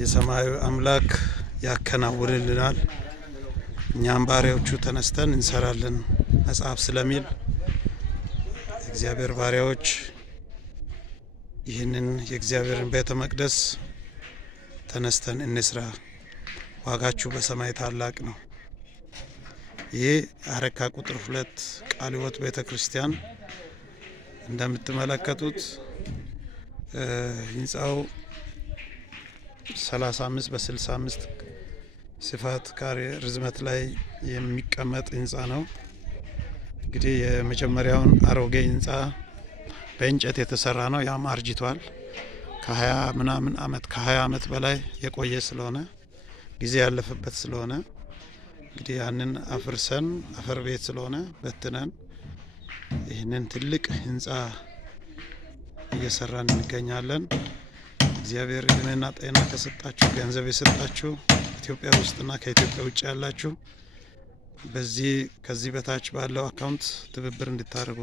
የሰማዩ አምላክ ያከናውንልናል። እኛም ባሪያዎቹ ተነስተን እንሰራለን መጽሐፍ ስለሚል የእግዚአብሔር ባሪያዎች ይህንን የእግዚአብሔርን ቤተ መቅደስ ተነስተን እንስራ፣ ዋጋችሁ በሰማይ ታላቅ ነው። ይህ አረካ ቁጥር 2 ቃለ ሕይወት ቤተ ክርስቲያን እንደምትመለከቱት ህንጻው 35 በ65 ስፋት ካሬ ርዝመት ላይ የሚቀመጥ ህንጻ ነው። እንግዲህ የመጀመሪያውን አሮጌ ህንጻ በእንጨት የተሰራ ነው። ያም አርጅቷል። ከ20 ዓመት በላይ የቆየ ስለሆነ ጊዜ ያለፈበት ስለሆነ እንግዲህ ያንን አፍርሰን አፈር ቤት ስለሆነ በትነን ይህንን ትልቅ ህንጻ እየሰራን እንገኛለን። እግዚአብሔር እድሜና ጤና ከሰጣችሁ፣ ገንዘብ የሰጣችሁ ኢትዮጵያ ውስጥና ከኢትዮጵያ ውጭ ያላችሁ ከዚህ በታች ባለው አካውንት ትብብር እንድታደርጉ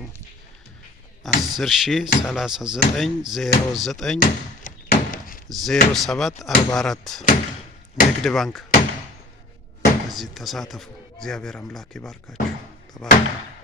10,039,09,07,44 ንግድ ባንክ እዚህ ተሳተፉ። እግዚአብሔር አምላክ ይባርካችሁ። ተባረኩ።